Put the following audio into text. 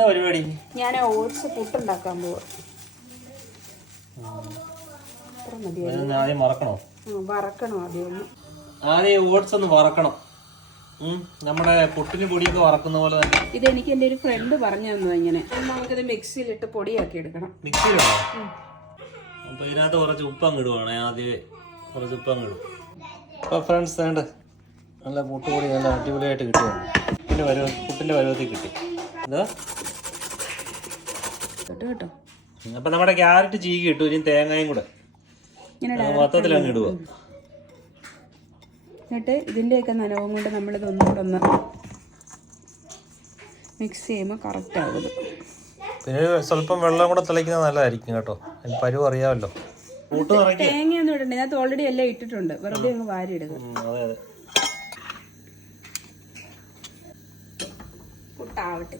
എന്താ പരിപാടി? ഞാൻ ഓട്സ് പുട്ടുണ്ടാക്കാൻ പോവാ. ആദ്യം മറക്കണോ? വറക്കണം ആദ്യം ഓട്സ് ഒന്ന് വറക്കണം. നമ്മുടെ പുട്ടിന് പൊടിയൊക്കെ വറക്കുന്ന പോലെ തന്നെ. ഇതെനിക്ക് എൻ്റെ ഒരു ഫ്രണ്ട് പറഞ്ഞു തന്നു. ഇങ്ങനെ നമുക്കിത് മിക്സിയിലിട്ട് പൊടിയാക്കി എടുക്കണം. മിക്സിയിലാണോ? അപ്പൊ ഇതിനകത്ത് കുറച്ച് ഉപ്പങ്ങ് ഇടുവാണ്. ആദ്യമേ കുറച്ച് ഉപ്പങ്ങ് ഇടും. അപ്പൊ ഫ്രണ്ട്സ് വേണ്ട നല്ല പുട്ടുപൊടി നല്ല അടിപൊളിയായിട്ട് കിട്ടുവാണ്. പുട്ടിന്റെ പരുവത്തിൽ കിട്ടി. എന്താ കേട്ടോ? അപ്പൊ നമ്മുടെ ക്യാരറ്റ് ചീകി ഇട്ടു. ഇനി തേങ്ങയും കൂടെ മൊത്തത്തിൽ അങ്ങ് ഇടുക. എന്നിട്ട് ഇതിൻ്റെയൊക്കെ നനവും കൊണ്ട് നമ്മളിത് ഒന്നുകൂടെ ഒന്ന് മിക്സ് ചെയ്യുമ്പോൾ കറക്റ്റ് ആകും. പിന്നെ സ്വല്പം വെള്ളം കൂടെ തിളയ്ക്കുന്നത് നല്ലതായിരിക്കും കേട്ടോ. പരുവ് അറിയാമല്ലോ. തേങ്ങയൊന്നും ഇടണ്ട, ഇതിനകത്ത് ഓൾറെഡി എല്ലാം ഇട്ടിട്ടുണ്ട്. വെറുതെ അങ്ങ് വാരി ഇടുക. അതെ അതെ. പുട്ടാവട്ടെ.